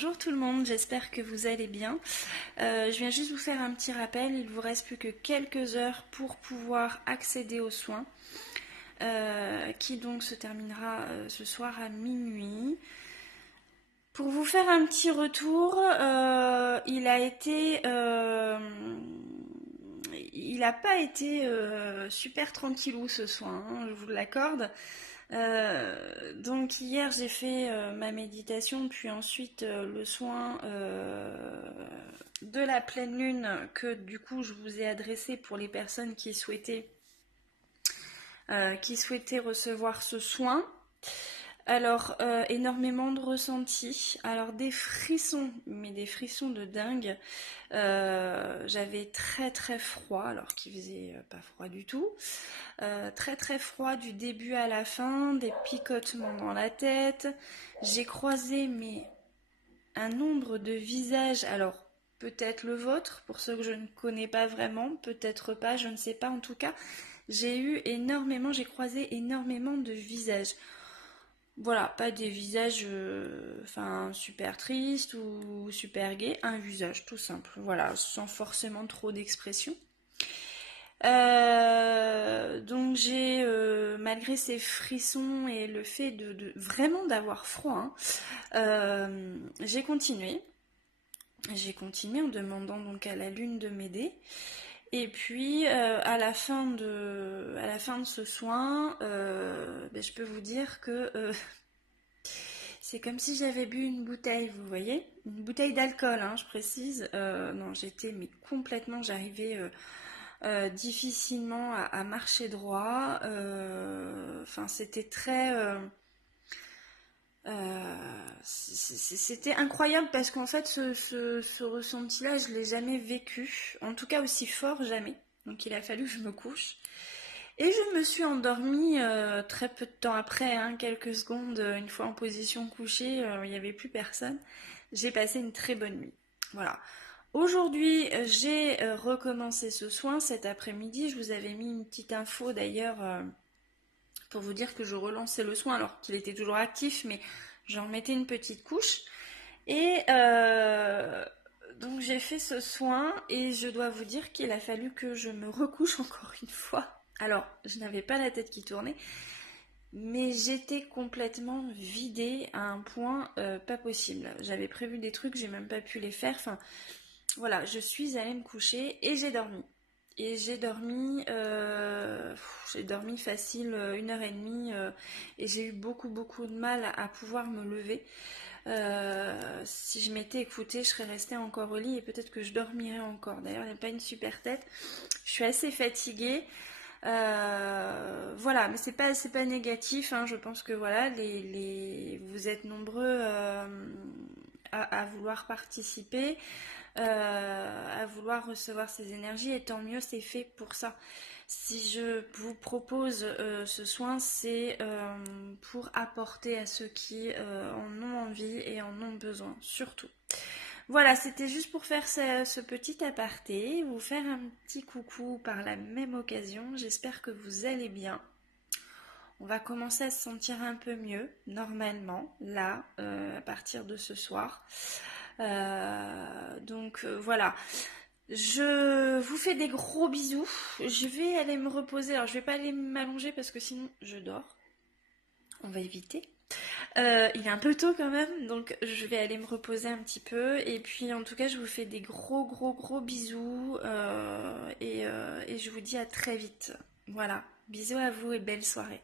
Bonjour tout le monde, j'espère que vous allez bien. Je viens juste vous faire un petit rappel, il vous reste plus que quelques heures pour pouvoir accéder aux soins, qui donc se terminera ce soir à minuit. Pour vous faire un petit retour, il n'a pas été super tranquillou ce soin, hein, je vous l'accorde. Donc hier j'ai fait ma méditation, puis ensuite le soin de la pleine lune que du coup je vous ai adressé pour les personnes qui souhaitaient recevoir ce soin. Alors, énormément de ressentis. Alors, des frissons, mais des frissons de dingue. J'avais très très froid, alors qu'il faisait pas froid du tout. Très très froid du début à la fin, des picotements dans la tête. J'ai croisé un nombre de visages, alors peut-être le vôtre, pour ceux que je ne connais pas vraiment, peut-être pas, je ne sais pas. En tout cas, j'ai croisé énormément de visages. Voilà, pas des visages super tristes ou super gais, un visage tout simple, voilà, sans forcément trop d'expression. Donc malgré ces frissons et le fait de vraiment d'avoir froid, hein, j'ai continué. J'ai continué en demandant donc à la lune de m'aider. Et puis à la fin de ce soin, je peux vous dire que c'est comme si j'avais bu une bouteille, vous voyez, une bouteille d'alcool, hein, je précise. Non, j'arrivais difficilement à marcher droit. C'était très, c'était incroyable parce qu'en fait, ce ressenti-là, je l'ai jamais vécu, en tout cas aussi fort, jamais. Donc il a fallu que je me couche. Et je me suis endormie très peu de temps après, hein, quelques secondes, une fois en position couchée, il n'y avait plus personne. J'ai passé une très bonne nuit. Voilà. Aujourd'hui, j'ai recommencé ce soin cet après-midi. Je vous avais mis une petite info d'ailleurs pour vous dire que je relançais le soin alors qu'il était toujours actif, mais j'en mettais une petite couche. Et donc j'ai fait ce soin et je dois vous dire qu'il a fallu que je me recouche encore une fois. Alors, je n'avais pas la tête qui tournait, mais j'étais complètement vidée à un point pas possible. J'avais prévu des trucs, j'ai même pas pu les faire. Enfin, voilà, je suis allée me coucher et j'ai dormi. Et j'ai dormi facile 1 heure et demie et j'ai eu beaucoup beaucoup de mal à pouvoir me lever. Si je m'étais écoutée, je serais restée encore au lit et peut-être que je dormirais encore. D'ailleurs, il n'y a pas une super tête. Je suis assez fatiguée. Voilà, mais c'est pas négatif, hein. Je pense que voilà, vous êtes nombreux à vouloir participer, à vouloir recevoir ces énergies, et tant mieux, c'est fait pour ça. Si je vous propose ce soin, c'est pour apporter à ceux qui en ont envie et en ont besoin, surtout. Voilà, c'était juste pour faire ce petit aparté, vous faire un petit coucou par la même occasion. J'espère que vous allez bien. On va commencer à se sentir un peu mieux, normalement, là, à partir de ce soir. Voilà. Je vous fais des gros bisous. Je vais aller me reposer. Alors, je vais pas aller m'allonger parce que sinon, je dors. On va éviter. Il est un peu tôt quand même, donc je vais aller me reposer un petit peu. Et puis en tout cas, je vous fais des gros gros gros bisous et je vous dis à très vite. Voilà, bisous à vous et belle soirée.